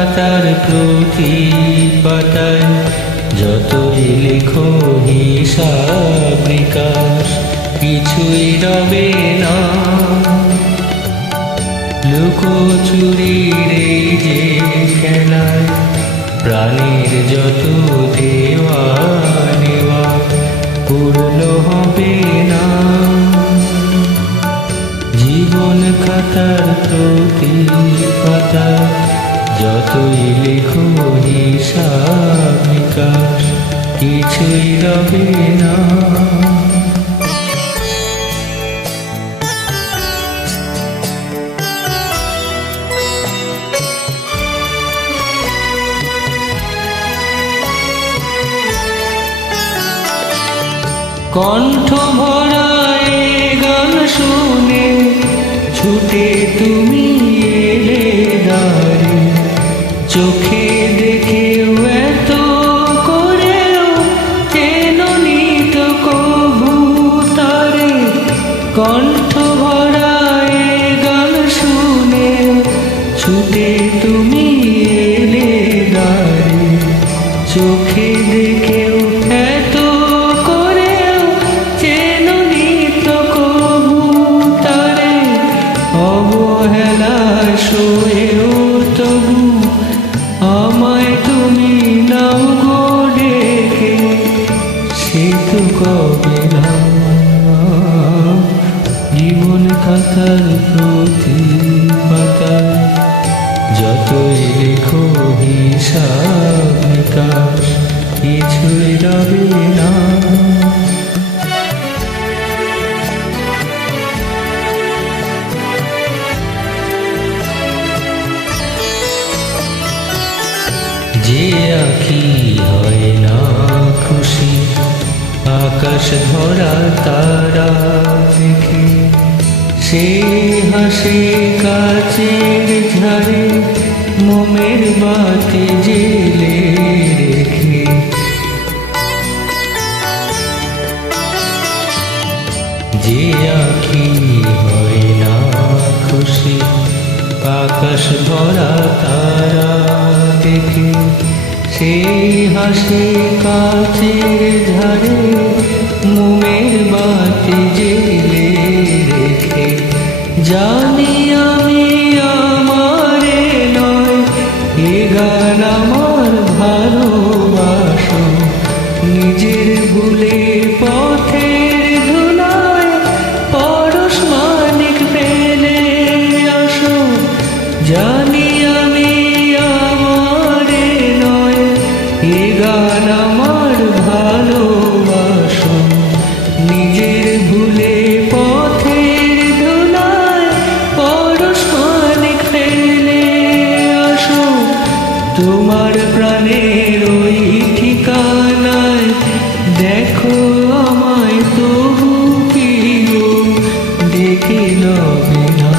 খাতার প্রতি পাতায় যতই লেখো হিসাব নিকাশ কিছুই রবে না। লুকোচুরির এই যে খেলায় প্রাণের যত দেওয়া নেওয়া পূর্ণ হবে না। জীবন খাতার প্রতি পাতায় যতই লেখো হিসাব নিকাশ কিছুই রবে না। কণ্ঠ ভরা এ গান শুনে ছুটে তুমি এলে দ্বারে, চোখে দেখেও এত করেও চেননি তো কবু তারে। কণ্ঠ ভরা এ গান শুনে ছুটে তুমি এলে দ্বারে, চোখে দেখেও এত শোয়েও তবু আমায় তুমি নাও গো ডেকে, সে তো কবে না। জীবন খাতার প্রতি পাতায় যতই লেখো হিসাব নিকাশ কিছুই রবে না। যে আঁখি হয় না খুশি আকাশ ধরা তারা দেখে, সে হাসে কাচের ঝাড়ে মোমের বাতি জেলে রেখে। যে আঁখি হয় না খুশি আকাশ ভরা তারা দেখে, সেই হাসে কাচের ঝাড়ে মোমের বাতি জেলে রেখে। জানি আমি আমারে নয় এ গান আমার ভালোবাসো, নিজের ভুলে পথের ধুলায় পরশ মানিক পেলে আসো। জানি আমি আমারে নয় এ গান আমার ভালোবাসো, নিজের ভুলে পথের ধুলায় পরশ মানিক পেলে আসো। তোমার প্রাণের ওই ঠিকানায় দেখো আমায় তবু কি ডেকে লবে না।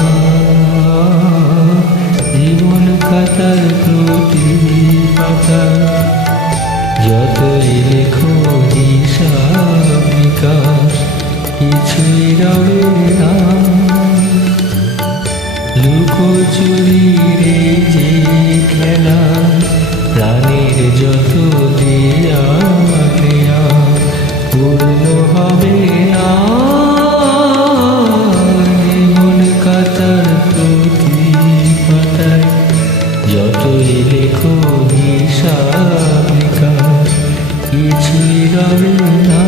জীবন খাতার প্রতি পাতায় যতই লেখো হিসাব নিকাশ কিছুই রবে না। লুকোচুরির এই যে খেলা প্রাণের যত দেয়া নেয়া পূর্ণ হবে না। জীবন খাতার প্রতি পাতায় যতই লেখো হিসাব নিকাশ কিছুই রবে না।